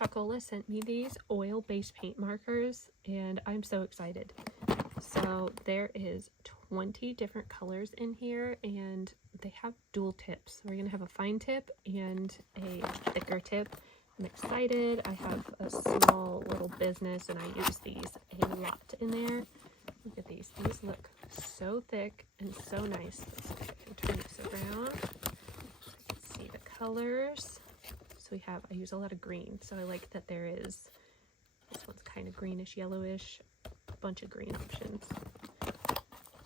Chalkola sent me these oil-based paint markers, and I'm so excited. So there is 20 different colors in here, and they have dual tips. We're gonna have a fine tip and a thicker tip. I'm excited. I have a small little business, and I use these a lot in there. Look at these. These look so thick and so nice. Let's see if I can turn this around. Let's see the colors. So we have, I use a lot of green, so I like that there is, this one's kind of greenish, yellowish, a bunch of green options.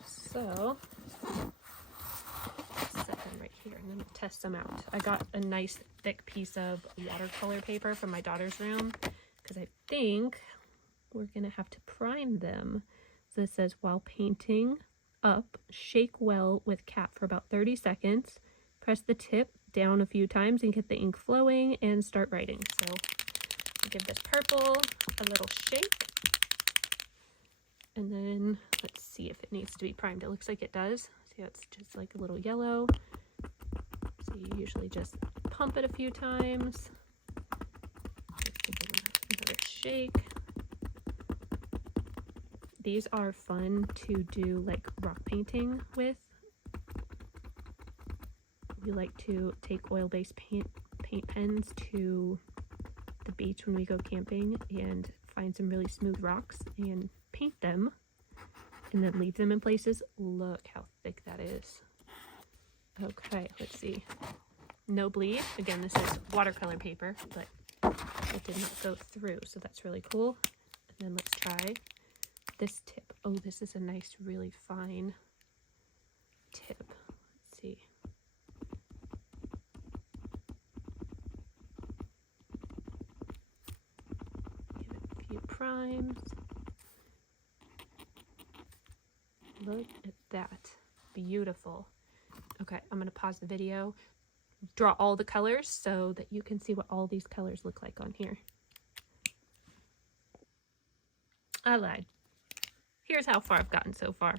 So, set them right here and then test them out. I got a nice thick piece of watercolor paper from my daughter's room because I think we're gonna have to prime them. So this says, while painting up, shake well with cap for about 30 seconds. Press the tip down a few times and get the ink flowing and start writing. So I'll give this purple a little shake. And then let's see if it needs to be primed. It looks like it does. See how it's just like a little yellow. So you usually just pump it a few times. Let's give it another shake. These are fun to do like rock painting with. We like to take oil-based paint pens to the beach when we go camping and find some really smooth rocks and paint them and then leave them in places. Look how thick that is. Okay, let's see. No bleed. Again, this is watercolor paper, but it did not go through, so that's really cool. And then let's try this tip. Oh, this is a nice, really fine tip. Let's see. Give it a few primes. Look at that. Beautiful. Okay, I'm going to pause the video, draw all the colors so that you can see what all these colors look like on here. I lied. Here's how far I've gotten so far.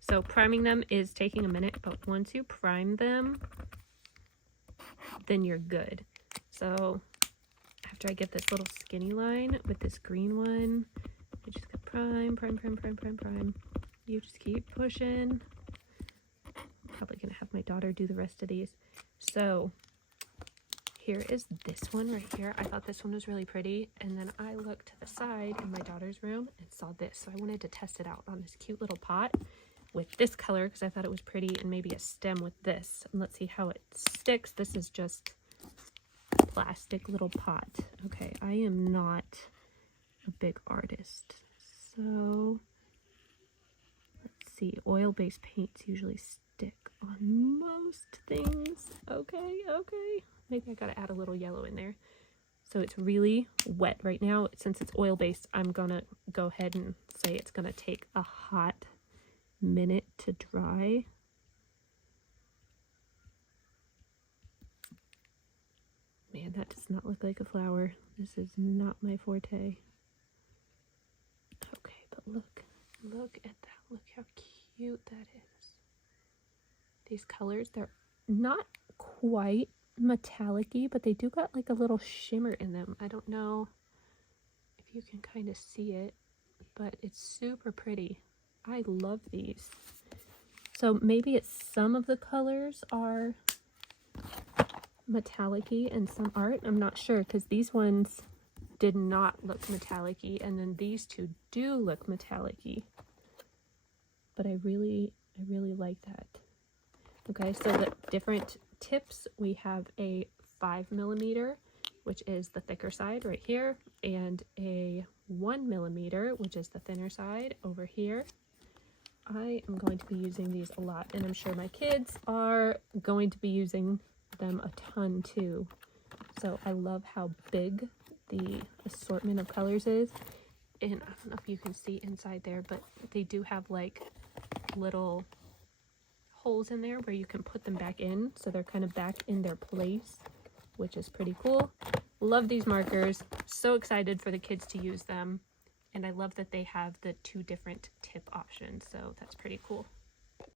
So priming them is taking a minute, but once you prime them, then you're good. So after I get this little skinny line with this green one, I just go prime, prime, prime, prime, prime, prime. You just keep pushing. I'm probably gonna have my daughter do the rest of these. So here is this one right here. I thought this one was really pretty, and then I looked to the side in my daughter's room and saw this. So I wanted to test it out on this cute little pot with this color because I thought it was pretty, and maybe a stem with this. And let's see how it sticks. This is just a plastic little pot. Okay, I am not a big artist. So let's see, oil-based paints usually stick on most things. Okay. Maybe I gotta add a little yellow in there. So it's really wet right now. Since it's oil-based, I'm gonna go ahead and say it's gonna take a hot minute to dry. Man, that does not look like a flower. This is not my forte. Okay, but look at that. Look how cute that is. These colors, they're not quite metallic-y, but they do got like a little shimmer in them. I don't know if you can kind of see it, but it's super pretty. I love these. So maybe it's some of the colors are metallic-y and some aren't. I'm not sure, because these ones did not look metallic-y, and then these two do look metallic-y. But I really like that. Okay, so the different tips, we have a 5mm, which is the thicker side right here, and a 1mm, which is the thinner side over here. I am going to be using these a lot, and I'm sure my kids are going to be using them a ton too. So I love how big the assortment of colors is, and I don't know if you can see inside there, but they do have like little holes in there where you can put them back in, so they're kind of back in their place, which is pretty cool. Love these markers. So excited for the kids to use them, and I love that they have the 2 different tip options, so that's pretty cool.